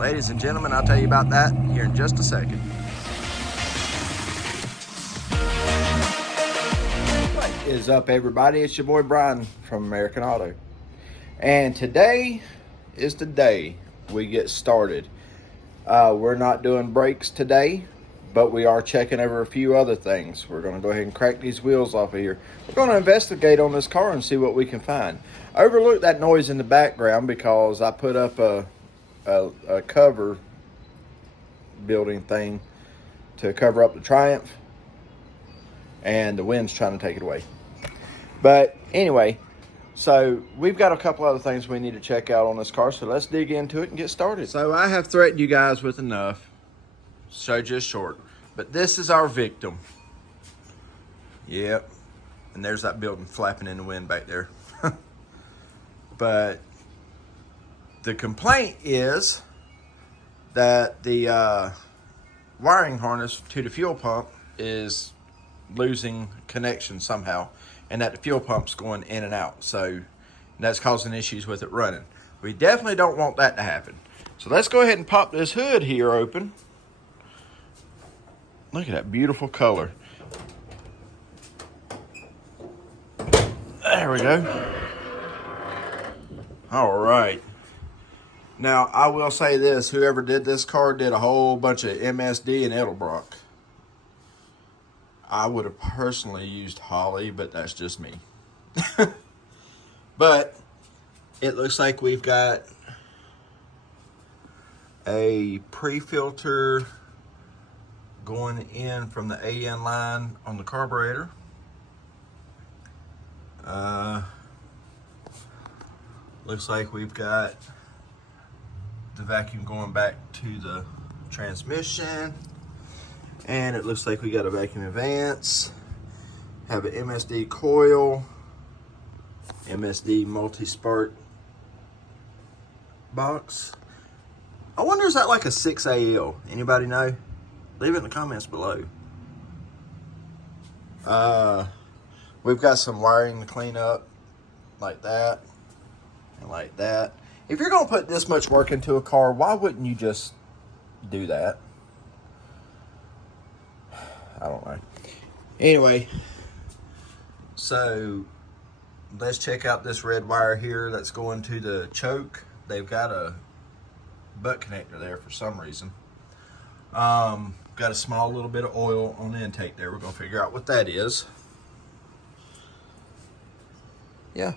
Ladies and gentlemen, I'll tell you about that here in just a second. What is up, everybody? It's your boy Brian from American Auto. And today is the day we get started. We're not doing brakes today, but we are checking over a few other things. We're going to go ahead and crack these wheels off of here. We're going to investigate on this car and see what we can find. Overlook that noise in the background because I put up a cover building thing to cover up the Triumph, and the wind's trying to take it away. But anyway, so we've got a couple other things we need to check out on this car, so let's dig into it and get started. So I have threatened you guys with enough, so just short. But this is our victim. Yep. And there's that building flapping in the wind back there. But the complaint is that the wiring harness to the fuel pump is losing connection somehow, and that the fuel pump's going in and out. So that's causing issues with it running. We definitely don't want that to happen. So let's go ahead and pop this hood here open. Look at that beautiful color. There we go. All right. Now, I will say this. Whoever did this car did a whole bunch of MSD and Edelbrock. I would have personally used Holly, but that's just me. But it looks like we've got a pre-filter going in from the AN line on the carburetor. Looks like we've got the vacuum going back to the transmission, and it looks like we got a vacuum advance, have an MSD coil, MSD multi-spark box. I wonder, is that like a 6AL? Anybody know? Leave it in the comments below. We've got some wiring to clean up, like that, and like that. If you're gonna put this much work into a car, why wouldn't you just do that? I don't know. Anyway, so let's check out this red wire here that's going to the choke. They've got a butt connector there for some reason. Got a small little bit of oil on the intake there. We're gonna figure out what that is. Yeah.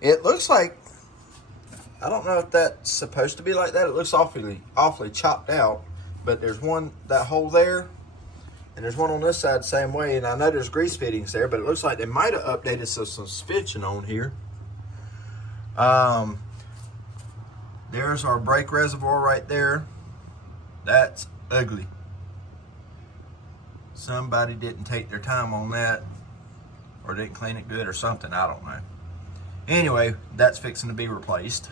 It looks like, I don't know if that's supposed to be like that. It looks awfully chopped out, but there's one, that hole there, and there's one on this side the same way, and I know there's grease fittings there, but it looks like they might have updated some suspension on here. There's our brake reservoir right there. That's ugly. Somebody didn't take their time on that, or didn't clean it good or something, I don't know. Anyway, that's fixing to be replaced.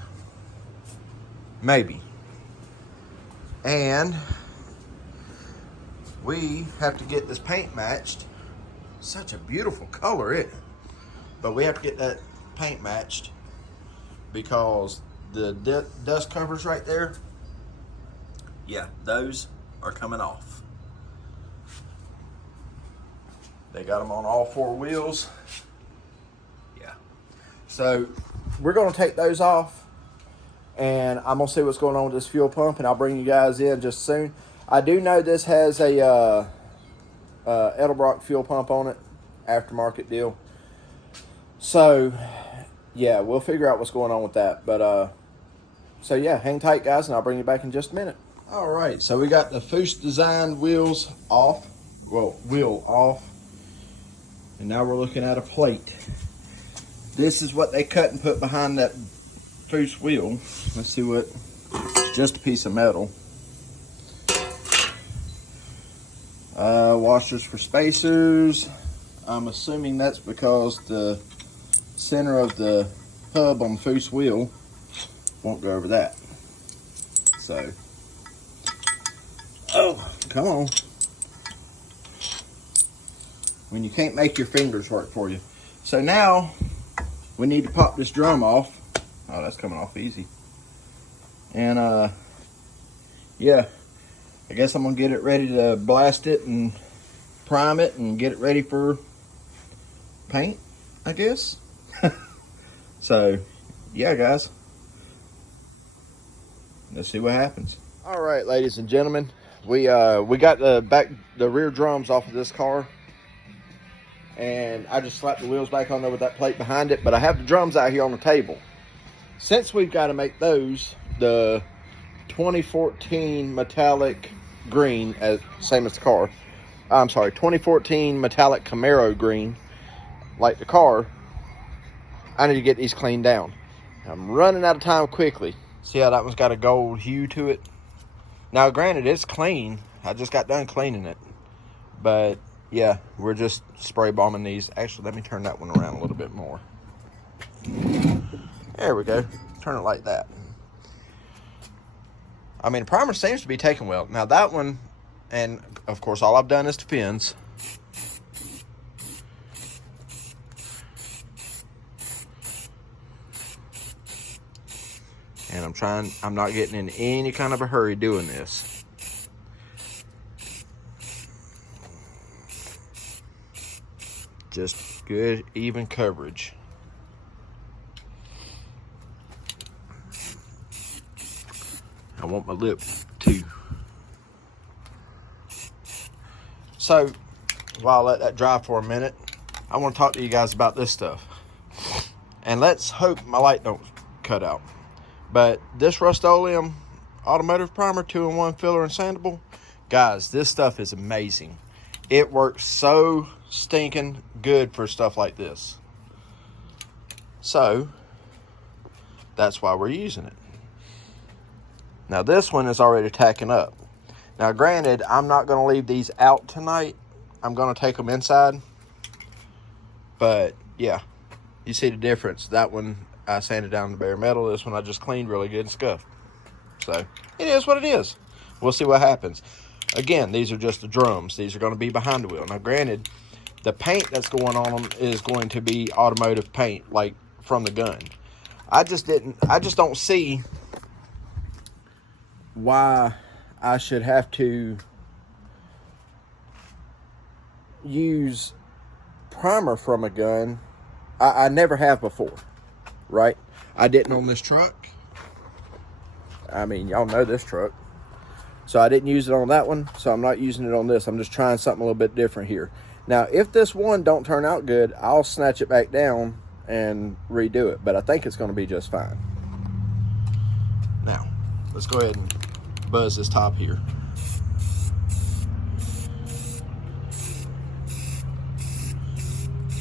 Maybe. And we have to get this paint matched. Such a beautiful color, but we have to get that paint matched because the dust covers right there, yeah, those are coming off. They got them on all four wheels. Yeah. So we're going to take those off, and I'm going to see what's going on with this fuel pump, and I'll bring you guys in just soon. I do know this has a Edelbrock fuel pump on it, aftermarket deal. So, yeah, we'll figure out what's going on with that. But, so yeah, hang tight, guys, and I'll bring you back in just a minute. All right, so we got the Foose Design wheels off. Well, wheel off. And now we're looking at a plate. This is what they cut and put behind that Foose wheel. Let's see what, it's just a piece of metal. Washers for spacers. I'm assuming that's because the center of the hub on the Foose wheel won't go over that. So, oh, come on. When you can't make your fingers work for you. So now we need to pop this drum off. Oh, that's coming off easy. And yeah, I guess I'm gonna get it ready to blast it and prime it and get it ready for paint, I guess. So, yeah, guys, let's see what happens. All right, ladies and gentlemen, we got the rear drums off of this car, and I just slapped the wheels back on there with that plate behind it. But I have the drums out here on the table. Since we've got to make those the 2014 metallic green, same as the car. I'm sorry, 2014 metallic Camaro green, like the car. I need to get these cleaned down. I'm running out of time quickly. See how that one's got a gold hue to it? Now, granted, it's clean. I just got done cleaning it. But, yeah, we're just spray bombing these. Actually, let me turn that one around a little bit more. There we go. Turn it like that. I mean, the primer seems to be taking well. Now, that one, and, of course, all I've done is the fins. And I'm not getting in any kind of a hurry doing this. Just good, even coverage. I want my lip too. So, while I let that dry for a minute, I want to talk to you guys about this stuff. And let's hope my light don't cut out. But this Rust-Oleum automotive primer, 2-in-1 filler and sandable, guys, this stuff is amazing. It works so stinking good for stuff like this. So, that's why we're using it. Now, this one is already tacking up. Now, granted, I'm not going to leave these out tonight. I'm going to take them inside. But, yeah, you see the difference. That one, I sanded down the bare metal. This one I just cleaned really good and scuffed. So, it is what it is. We'll see what happens. Again, these are just the drums. These are going to be behind the wheel. Now, granted, the paint that's going on them is going to be automotive paint, like from the gun. I just don't see why I should have to use primer from a gun. I never have before, right? I didn't on this truck. I mean, y'all know this truck. So I didn't use it on that one, so I'm not using it on this. I'm just trying something a little bit different here. Now, if this one don't turn out good, I'll snatch it back down and redo it, but I think it's going to be just fine. Now, let's go ahead and buzz this top here.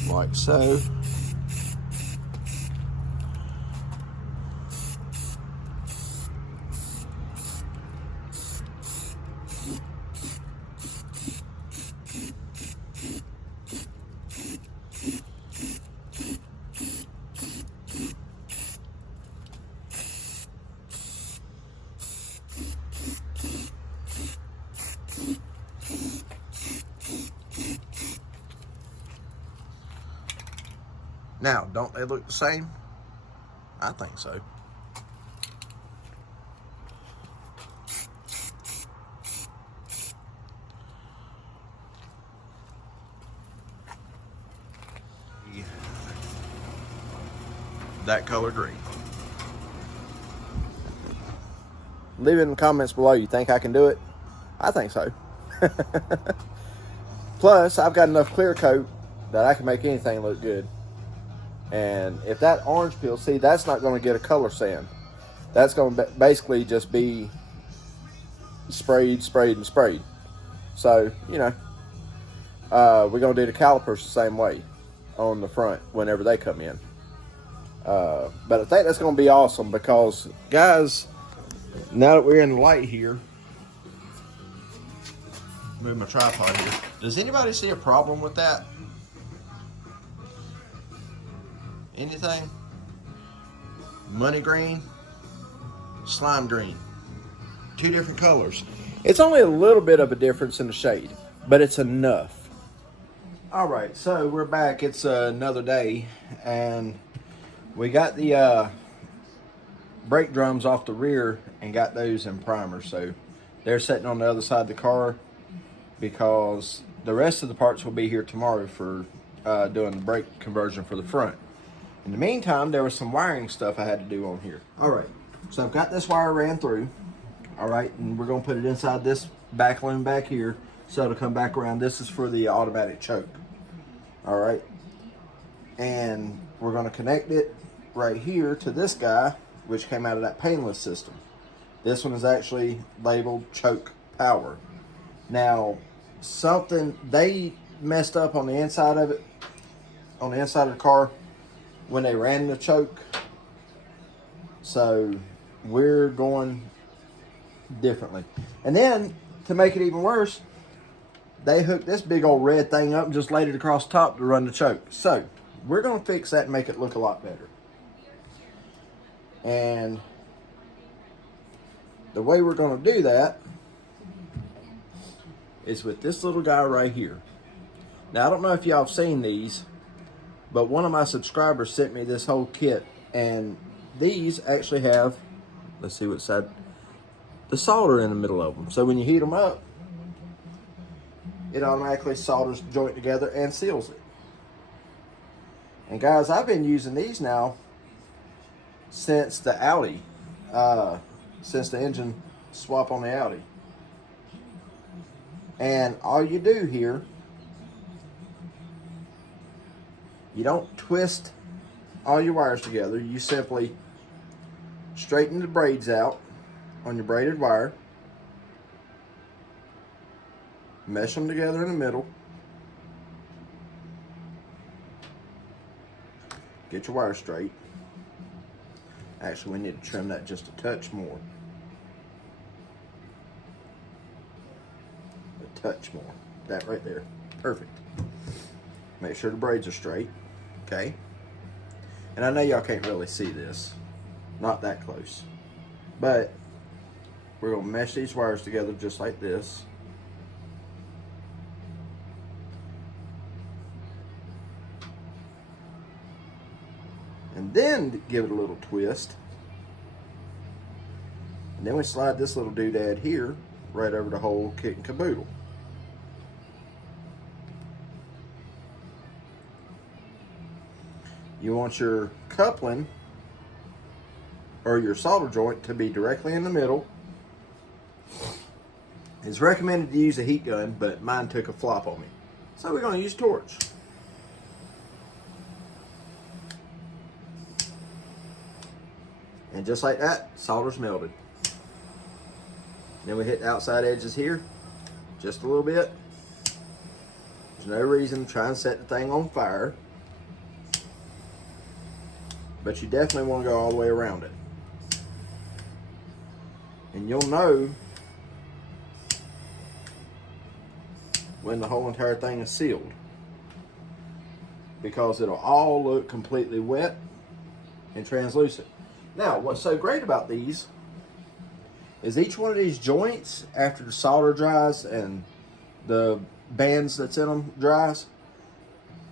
Like so. Now, don't they look the same? I think so. That color green. Leave it in the comments below. You think I can do it? I think so. Plus, I've got enough clear coat that I can make anything look good. And if that orange peel, see, that's not going to get a color sand. That's going to basically just be sprayed, and sprayed. So, you know, we're going to do the calipers the same way on the front whenever they come in. But I think that's going to be awesome because, guys, now that we're in the light here, move my tripod here. Does anybody see a problem with that? Anything? Money green, slime green. Two different colors. It's only a little bit of a difference in the shade, but it's enough. All right, so we're back. It's another day, and we got the brake drums off the rear and got those in primer. So They're sitting on the other side of the car because the rest of the parts will be here tomorrow for doing the brake conversion for the front. In the meantime, there was some wiring stuff I had to do on here. All right, so I've got this wire ran through. All right, and we're gonna put it inside this back loom back here so it'll come back around. This is for the automatic choke. All right, and we're gonna connect it right here to this guy, which came out of that painless system. This one is actually labeled choke power. Now, something they messed up on the inside of it, on the inside of the car, when they ran the choke. So we're going differently. And then to make it even worse, they hooked this big old red thing up and just laid it across the top to run the choke. So we're going to fix that and make it look a lot better. And the way we're going to do that is with this little guy right here. Now, I don't know if y'all have seen these, but one of my subscribers sent me this whole kit, and these actually have, let's see what side, the solder in the middle of them. So when you heat them up, it automatically solders the joint together and seals it. And guys, I've been using these now since the Audi, since the engine swap on the Audi. And all you do here, you don't twist all your wires together. You simply straighten the braids out on your braided wire, mesh them together in the middle, get your wire straight. Actually, we need to trim that just a touch more. A touch more. That right there. Perfect. Make sure the braids are straight. Okay. And I know y'all can't really see this. Not that close. But we're going to mesh these wires together just like this. And then give it a little twist. And then we slide this little doodad here right over the whole kit and caboodle. You want your coupling or your solder joint to be directly in the middle. It's recommended to use a heat gun, but mine took a flop on me. So we're going to use a torch. And just like that, solder's melted. Then we hit the outside edges here, just a little bit. There's no reason to try and set the thing on fire. But you definitely want to go all the way around it. And you'll know when the whole entire thing is sealed, because it'll all look completely wet and translucent. Now, what's so great about these is each one of these joints, after the solder dries and the bands that's in them dries,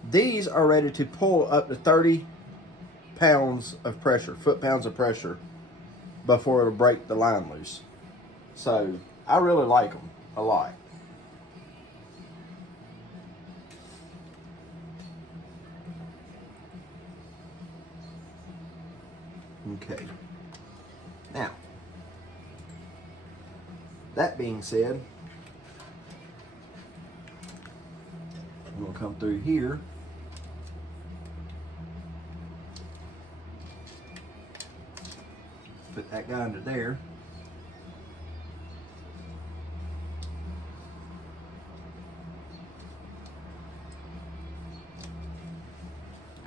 these are ready to pull up to 30 pounds of pressure, foot-pounds of pressure, before it'll break the line loose. So I really like them a lot. Okay. Now, that being said, I'm going to come through here. Put that guy under there.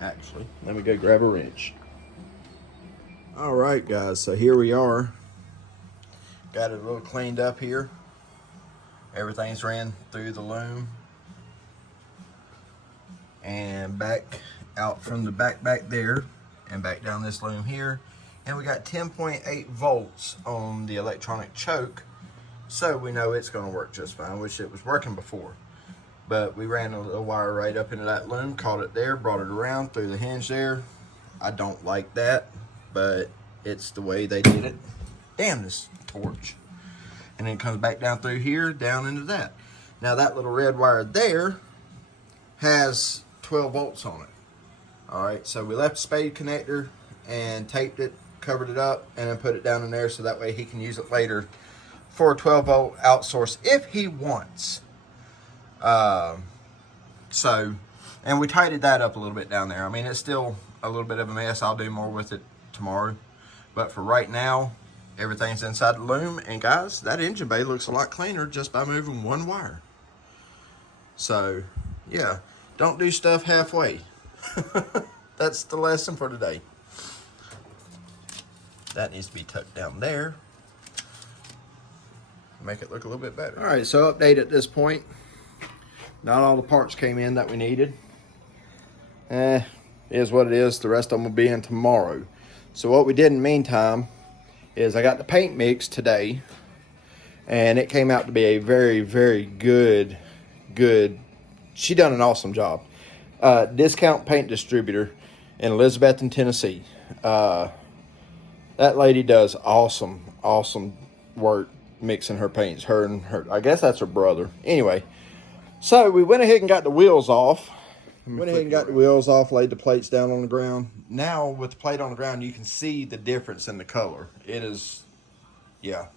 Actually, let me go grab a wrench. All right, guys, so here we are. Got it a little cleaned up here. Everything's ran through the loom and back out from the back there and back down this loom here. And we got 10.8 volts on the electronic choke, so we know it's going to work just fine, which it was working before. But we ran a little wire right up into that loom, caught it there, brought it around through the hinge there. I don't like that, but it's the way they did it. Damn this torch. and then it comes back down through here, down into that. Now that little red wire there has 12 volts on it. All right, so we left the spade connector and taped it, covered it up, and then put it down in there so that way he can use it later for a 12 volt outsource if he wants. And we tidied that up a little bit down there. I mean, it's still a little bit of a mess. I'll do more with it tomorrow. But for right now, everything's inside the loom. And guys, that engine bay looks a lot cleaner just by moving one wire. So, yeah, don't do stuff halfway. That's the lesson for today. That needs to be tucked down there. Make it look a little bit better. All right, so update at this point. Not all the parts came in that we needed. Is what it is. The rest of them will be in tomorrow. So what we did in the meantime is I got the paint mix today, and it came out to be a very, very good. She done an awesome job. Discount paint distributor in Elizabethton, Tennessee. That lady does awesome work mixing her paints. Her and her, I guess that's her brother. Anyway, so we went ahead and got the wheels off. Laid the plates down on the ground. Now with the plate on the ground, you can see the difference in the color. It is, yeah,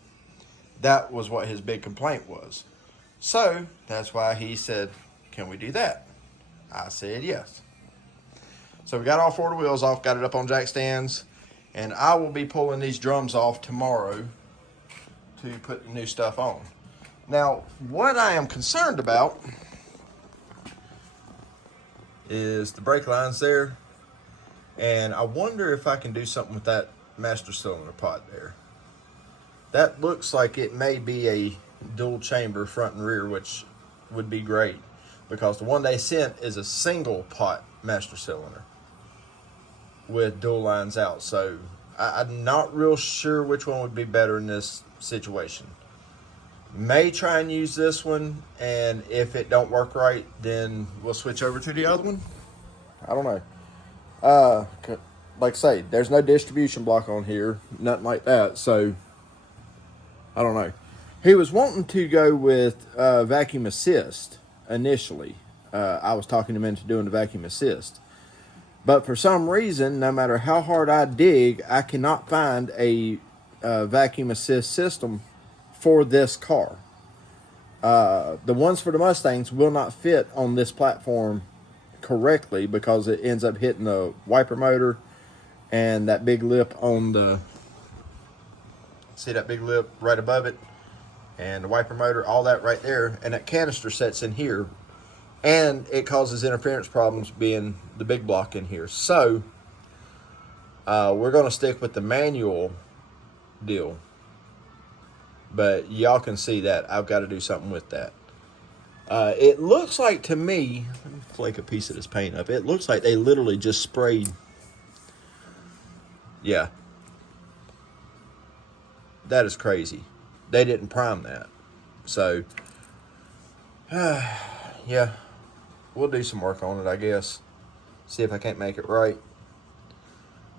that was what his big complaint was. So that's why he said, can we do that? I said yes. So we got all 4 of the wheels off, got it up on jack stands, and I will be pulling these drums off tomorrow to put the new stuff on. Now, what I am concerned about is the brake lines there, and I wonder if I can do something with that master cylinder pot there. That looks like it may be a dual chamber front and rear, which would be great because the one they sent is a single pot master cylinder with dual lines out. So I'm not real sure which one would be better in this situation. May try and use this one, and if it don't work right, then we'll switch over to the other one. I don't know. Like I say, there's no distribution block on here, nothing like that, so I don't know. He was wanting to go with vacuum assist initially. I was talking him into doing the vacuum assist. But for some reason, no matter how hard I dig, I cannot find a vacuum assist system for this car. The ones for the Mustangs will not fit on this platform correctly because it ends up hitting the wiper motor and that big lip on the, see that big lip right above it, and the wiper motor, all that right there, and that canister sets in here, and it causes interference problems being the big block in here. So we're going to stick with the manual deal. But y'all can see that I've got to do something with that. It looks like to me, let me flake a piece of this paint up. It looks like they literally just sprayed. Yeah. That is crazy. They didn't prime that. So, yeah. We'll do some work on it, I guess. See if I can't make it right.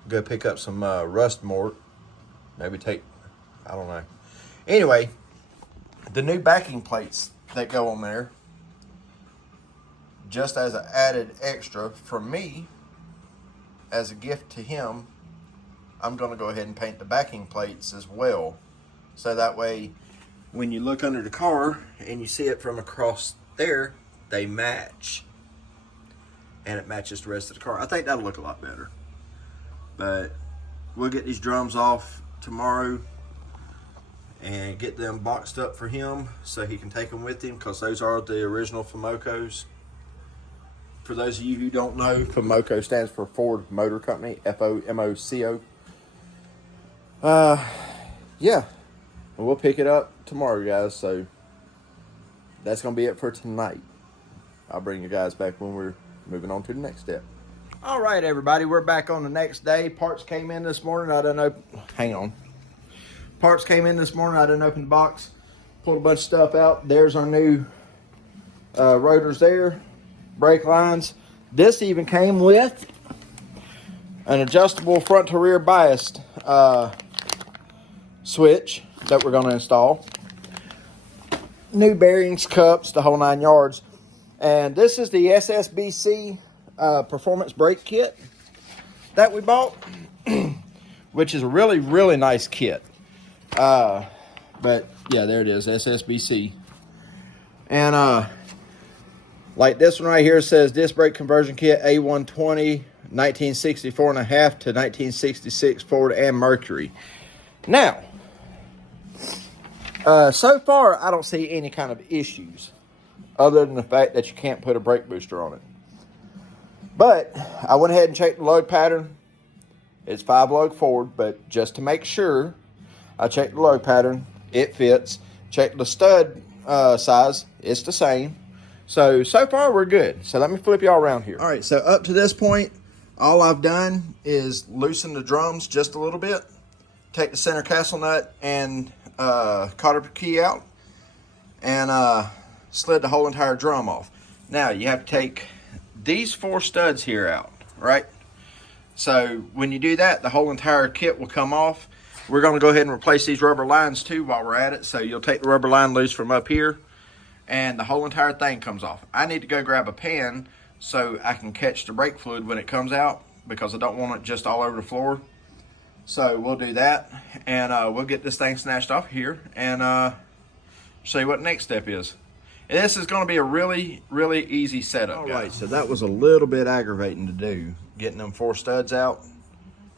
Go pick up some rust mort. Maybe take, I don't know. Anyway, the new backing plates that go on there, just as an added extra from me, as a gift to him, I'm going to go ahead and paint the backing plates as well. So that way, when you look under the car and you see it from across there, they match. And it matches the rest of the car. I think that'll look a lot better. But we'll get these drums off tomorrow and get them boxed up for him so he can take them with him, because those are the original Fomocos. For those of you who don't know, Fomoco stands for Ford Motor Company, F-O-M-O-C-O. Yeah, we'll pick it up tomorrow, guys, so that's going to be it for tonight. I'll bring you guys back when we're moving on to the next step. All right, everybody, we're back on the next day. Parts came in this morning. I didn't open, hang on. Parts came in this morning. I didn't open the box. Pulled a bunch of stuff out. There's our new rotors there, brake lines. This even came with an adjustable front to rear biased switch that we're going to install. new bearings, cups, the whole 9 yards. And this is the SSBC performance brake kit that we bought, which is a really, really nice kit. But yeah, there it is, SSBC. And like this one right here says disc brake conversion kit A120 1964 and a half to 1966 Ford and Mercury. Now, so far I don't see any kind of issues other than the fact that you can't put a brake booster on it. But I went ahead and checked the load pattern. It's 5 lug forward, but just to make sure, I checked the load pattern. It fits. Checked the stud size. It's the same. So far we're good. So let me flip y'all around here. All right, so up to this point, all I've done is loosen the drums just a little bit. Take the center castle nut and cotter key out, and slid the whole entire drum off. Now you have to take these 4 studs here out, right? So when you do that, the whole entire kit will come off. We're going to go ahead and replace these rubber lines too while we're at it. So you'll take the rubber line loose from up here, and the whole entire thing comes off. I need to go grab a pan so I can catch the brake fluid when it comes out, because I don't want it just all over the floor. So we'll do that, and we'll get this thing snatched off here and show you what the next step is. And this is going to be a really, really easy setup, guys. All right, so that was a little bit aggravating to do, getting them 4 studs out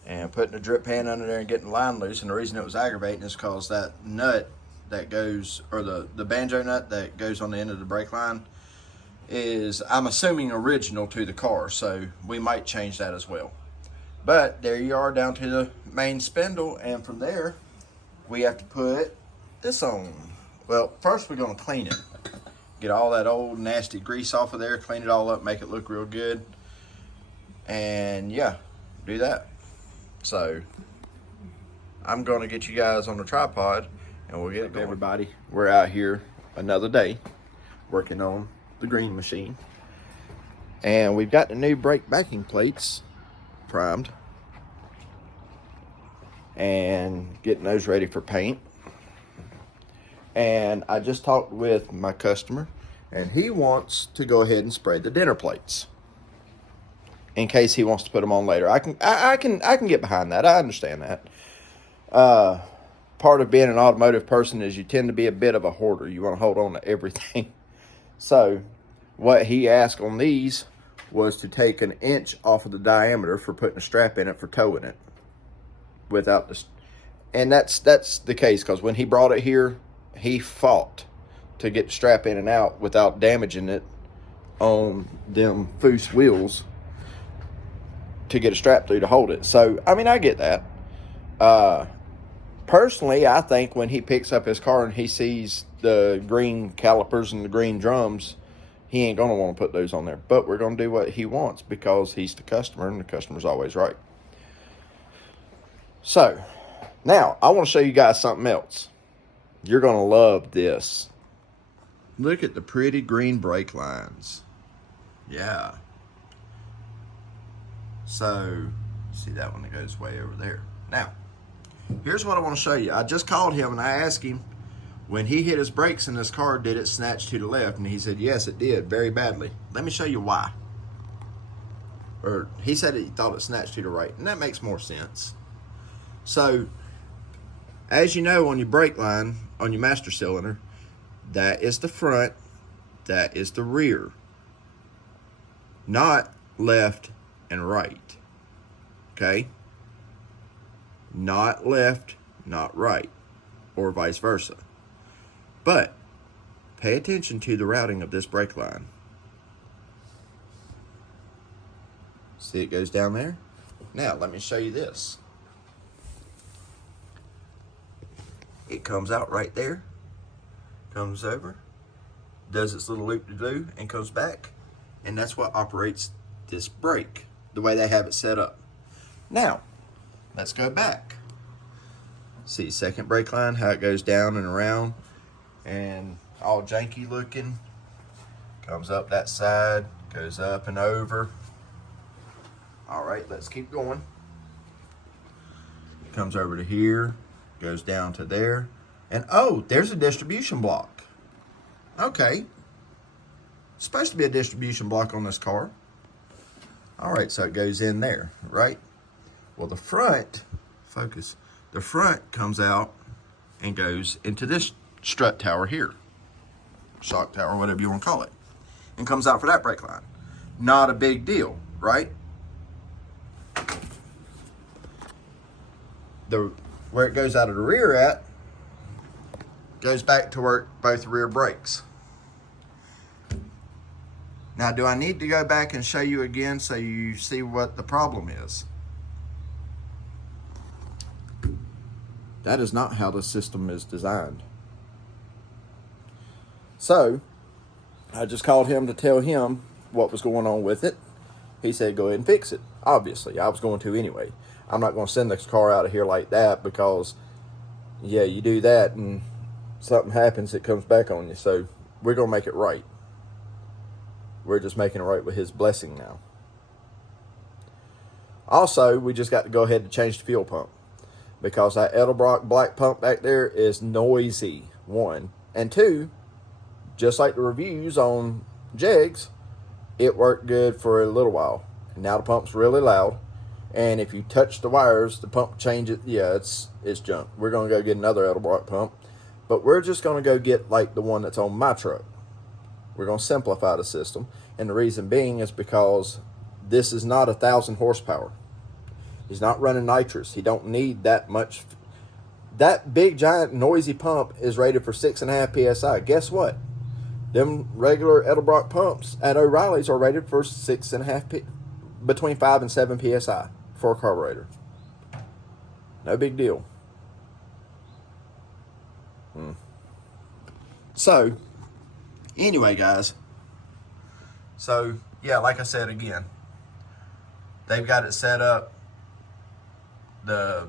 and putting the drip pan under there and getting the line loose. And the reason it was aggravating is because that nut that goes, or the banjo nut that goes on the end of the brake line, is, I'm assuming, original to the car, so we might change that as well. But there you are, down to the main spindle, and from there we have to put this on. Well, first we're going to clean it, get all that old nasty grease off of there, clean it all up, make it look real good, and yeah, do that. So I'm going to get you guys on the tripod and we'll get it going. Everybody, we're out here another day working on the green machine, and we've got the new brake backing plates primed and getting those ready for paint. And I just talked with my customer, and he wants to go ahead and spray the dinner plates in case he wants to put them on later. I can get behind that. I understand that. Part of being an automotive person is you tend to be a bit of a hoarder. You want to hold on to everything. So what he asked on these was to take 1 inch off of the diameter for putting a strap in it for towing it without the, and that's the case, because when he brought it here, he fought to get the strap in and out without damaging it on them Foose wheels to get a strap through to hold it. So I mean, I get that. Personally, I think when he picks up his car and he sees the green calipers and the green drums, he ain't going to want to put those on there. But we're going to do what he wants because he's the customer, and the customer's always right. So, now, I want to show you guys something else. You're going to love this. Look at the pretty green brake lines. Yeah. So, see that one that goes way over there. Now, here's what I want to show you. I just called him and I asked him, when he hit his brakes in this car, did it snatch to the left? And he said, yes, it did, very badly. Let me show you why. Or he said he thought it snatched to the right, and that makes more sense. So, as you know, on your brake line, on your master cylinder, that is the front, that is the rear. Not left and right. Okay? Not left, not right, or vice versa. But pay attention to the routing of this brake line. See, it goes down there? Now, let me show you this. It comes out right there, comes over, does its little loop-de-doo, and comes back. And that's what operates this brake, the way they have it set up. Now, let's go back. See, second brake line, how it goes down and around, and all janky looking. Comes up that side, goes up and over. All right, let's keep going. Comes over to here, goes down to there, and oh, there's a distribution block. Okay. Supposed to be a distribution block on this car. All right, so it goes in there, right? Well, the front, focus, the front comes out and goes into this strut tower here. Shock tower, whatever you want to call it. And comes out for that brake line. Not a big deal, right? Where it goes out of the rear at, goes back to work both rear brakes. Now, do I need to go back and show you again so you see what the problem is? That is not how the system is designed. So, I just called him to tell him what was going on with it. He said, go ahead and fix it. Obviously, I was going to anyway. I'm not going to send this car out of here like that because, yeah, you do that and something happens, it comes back on you. So, we're going to make it right. We're just making it right with his blessing now. Also, we just got to go ahead and change the fuel pump because that Edelbrock black pump back there is noisy, one. And two, just like the reviews on Jegs, it worked good for a little while. And now the pump's really loud. And if you touch the wires, the pump changes. Yeah, it's junk. We're going to go get another Edelbrock pump. But we're just going to go get like the one that's on my truck. We're going to simplify the system. And the reason being is because this is not 1,000 horsepower. He's not running nitrous. He don't need that much. That big, giant, noisy pump is rated for 6.5 PSI. Guess what? Them regular Edelbrock pumps at O'Reilly's are rated for 6.5, between 5 and 7 PSI for a carburetor. No big deal. So, anyway, guys. So, yeah, like I said again, they've got it set up. The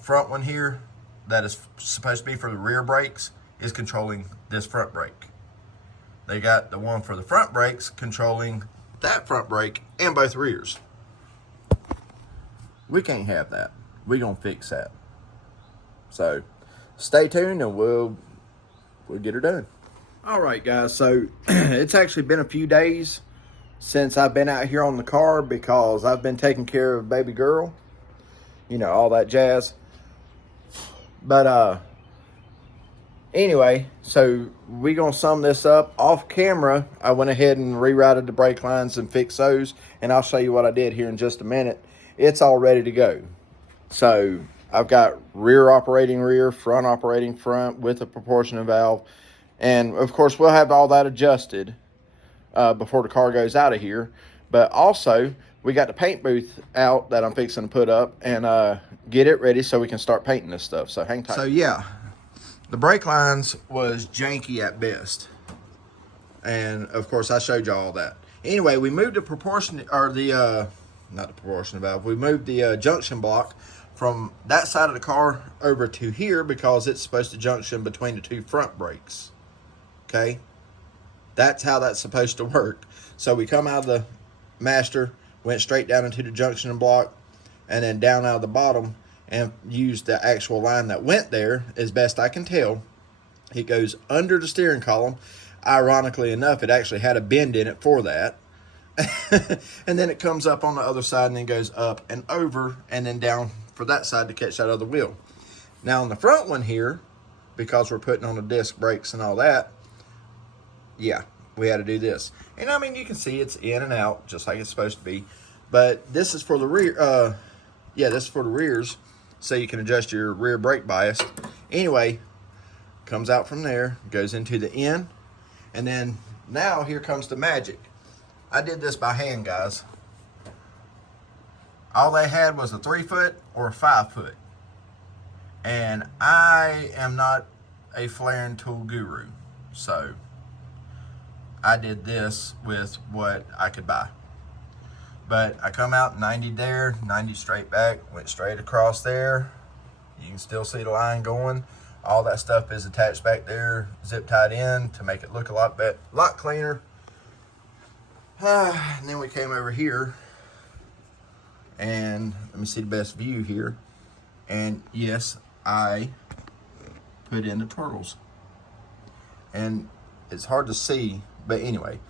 front one here that is supposed to be for the rear brakes is controlling this front brake. They got the one for the front brakes controlling that front brake and both rears. We can't have that. We're going to fix that. So, stay tuned and we'll get her done. All right, guys, so it's actually been a few days since I've been out here on the car because I've been taking care of baby girl, you know, all that jazz. But anyway, so we're gonna sum this up off camera. I went ahead and rerouted the brake lines and fixed those, and I'll show you what I did here in just a minute. It's all ready to go. So I've got rear operating rear, front operating front with a proportional valve. And, of course, we'll have all that adjusted before the car goes out of here. But also, we got the paint booth out that I'm fixing to put up and get it ready so we can start painting this stuff. So, hang tight. So, yeah, the brake lines was janky at best. And, of course, I showed you all that. Anyway, we moved the proportion, or the, not the proportion valve, we moved the junction block from that side of the car over to here because it's supposed to junction between the two front brakes. Okay, that's how that's supposed to work. So we come out of the master, went straight down into the junction block, and then down out of the bottom and used the actual line that went there. As best I can tell, it goes under the steering column. Ironically enough, it actually had a bend in it for that. And then it comes up on the other side and then goes up and over and then down for that side to catch that other wheel. Now on the front one here, because we're putting on the disc brakes and all that, yeah, we had to do this. And I mean, you can see it's in and out just like it's supposed to be. But this is for the rear, yeah, this is for the rears, so you can adjust your rear brake bias. Anyway, comes out from there, goes into the end, and then now here comes the magic. I did this by hand, guys. All they had was a 3-foot or a 5-foot. And I am not a flaring tool guru, so I did this with what I could buy. But I come out 90 there, 90 straight back, went straight across there. You can still see the line going. All that stuff is attached back there, zip tied in to make it look a lot better, lot cleaner. And then we came over here, and let me see the best view here. And yes, I put in the turtles. And it's hard to see, but anyway,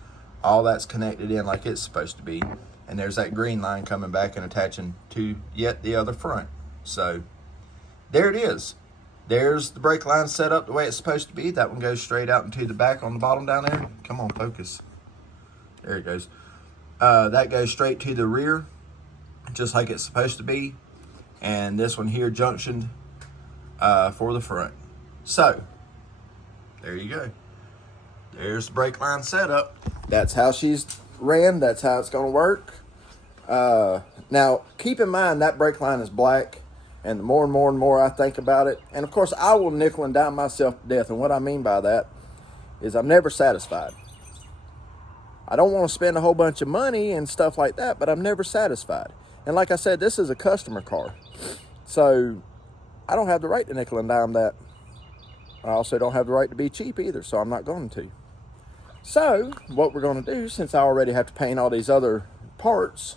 all that's connected in like it's supposed to be. And there's that green line coming back and attaching to yet the other front. So there it is. There's the brake line set up the way it's supposed to be. That one goes straight out into the back on the bottom down there. Come on, focus. There it goes. That goes straight to the rear, just like it's supposed to be. And this one here junctioned for the front. So there you go. There's the brake line setup. That's how she's ran. That's how it's going to work. Now, keep in mind that brake line is black. And the more and more and more I think about it, and of course I will nickel and dime myself to death. And what I mean by that is I'm never satisfied. I don't want to spend a whole bunch of money and stuff like that, but I'm never satisfied. And like I said, this is a customer car. So I don't have the right to nickel and dime that. I also don't have the right to be cheap either, so I'm not going to. So what we're going to do, since I already have to paint all these other parts,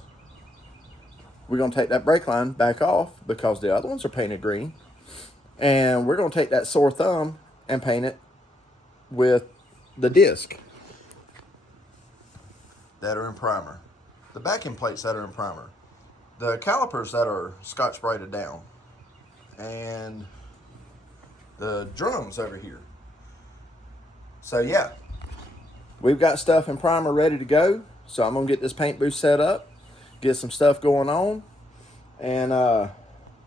we're going to take that brake line back off because the other ones are painted green. And we're going to take that sore thumb and paint it with the disc that are in primer. The backing plates that are in primer. The calipers that are Scotch Brighted down. And the drums over here. So yeah, we've got stuff in primer ready to go. So I'm going to get this paint booth set up. Get some stuff going on, and I'm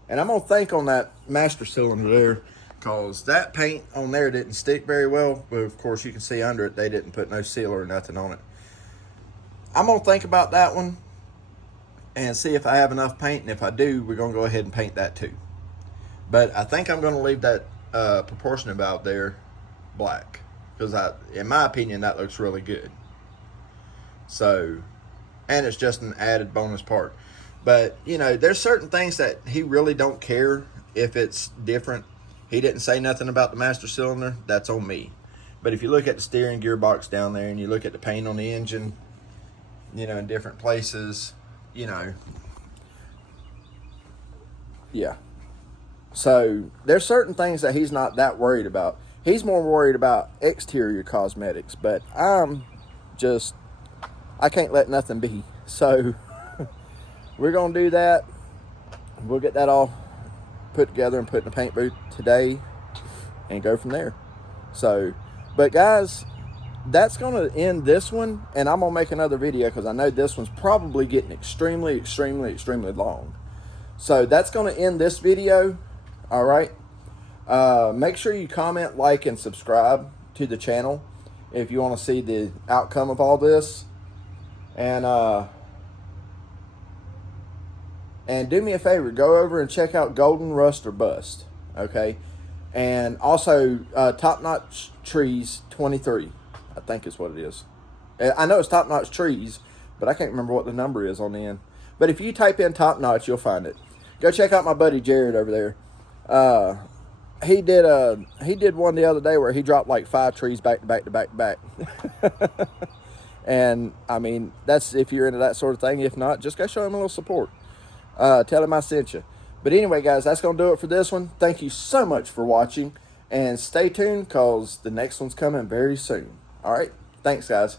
gonna think on that master cylinder there, cause that paint on there didn't stick very well. But of course you can see under it they didn't put no sealer or nothing on it. I'm gonna think about that one and see if I have enough paint, and if I do, we're gonna go ahead and paint that too. But I think I'm gonna leave that proportionate valve there black, because in my opinion that looks really good. So. And it's just an added bonus part. But, you know, there's certain things that he really don't care if it's different. He didn't say nothing about the master cylinder. That's on me. But if you look at the steering gearbox down there and you look at the paint on the engine, you know, in different places, you know. Yeah. So there's certain things that he's not that worried about. He's more worried about exterior cosmetics. But I can't let nothing be. So we're going to do that. We'll get that all put together and put in the paint booth today and go from there. So, but guys, that's going to end this one. And I'm going to make another video because I know this one's probably getting extremely, extremely, extremely long. So that's going to end this video. All right. Make sure you comment, like, and subscribe to the channel if you want to see the outcome of all this. And do me a favor, go over and check out Golden Rust or Bust, okay? And also topnotchtrees23, I think is what it is. I know it's Top Notch Trees, but I can't remember what the number is on the end. But if you type in Top Notch, you'll find it. Go check out my buddy Jared over there. He did one the other day where he dropped like 5 trees back to back to back to back. And I mean, that's if you're into that sort of thing. If not, just go show him a little support. Tell him I sent you. But anyway, guys, that's going to do it for this one. Thank you so much for watching. And stay tuned because the next one's coming very soon. All right. Thanks, guys.